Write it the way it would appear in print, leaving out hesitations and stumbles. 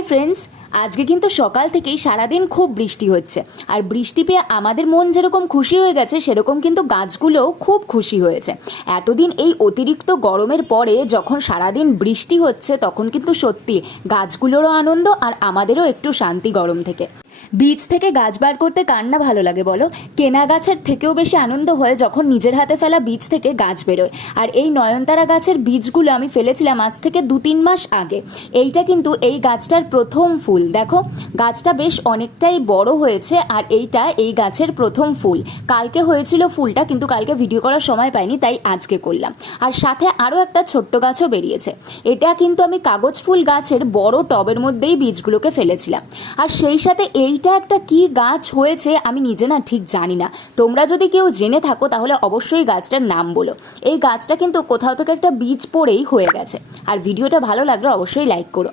Hi friends, আজকে কিন্তু সকাল থেকেই সারাদিন খুব বৃষ্টি হচ্ছে। আর বৃষ্টি পেয়ে আমাদের মন যেরকম খুশি হয়ে গেছে, সেরকম কিন্তু গাছগুলোও খুব খুশি হয়েছে। এতদিন এই অতিরিক্ত গরমের পরে যখন সারাদিন বৃষ্টি হচ্ছে, তখন কিন্তু সত্যি গাছগুলোরও আনন্দ আর আমাদেরও একটু শান্তি গরম থেকে। বীজ থেকে গাছ বার করতে কার না ভালো লাগে বলো? কেনা গাছের থেকেও বেশি আনন্দ হয় যখন নিজের হাতে ফেলা বীজ থেকে গাছ বেরোয়। আর এই নয়নতারা গাছের বীজগুলো আমি ফেলেছিলাম আজ থেকে 2-3 মাস আগে। এইটা কিন্তু এই গাছটার প্রথম ফুল। দেখো, গাছটা বেশ অনেকটাই বড় হয়েছে আর এইটা এই গাছের প্রথম ফুল। কালকে হয়েছিল ফুলটা, কিন্তু কালকে ভিডিও করার সময় পাইনি, তাই আজকে করলাম। আর সাথে আরও একটা ছোট্ট গাছও বেরিয়েছে। এটা কিন্তু আমি কাগজ ফুল গাছের বড় টবের মধ্যেই বীজগুলোকে ফেলেছিলাম। আর সেই সাথে এইটা একটা কি গাছ হয়েছে আমি নিজে না ঠিক জানি না। তোমরা যদি কেউ জেনে থাকো তাহলে অবশ্যই গাছটার নাম বলো। এই গাছটা কিন্তু কোথাও থেকে একটা বীজ পড়েই হয়ে গেছে। আর ভিডিওটা ভালো লাগলে অবশ্যই লাইক করো।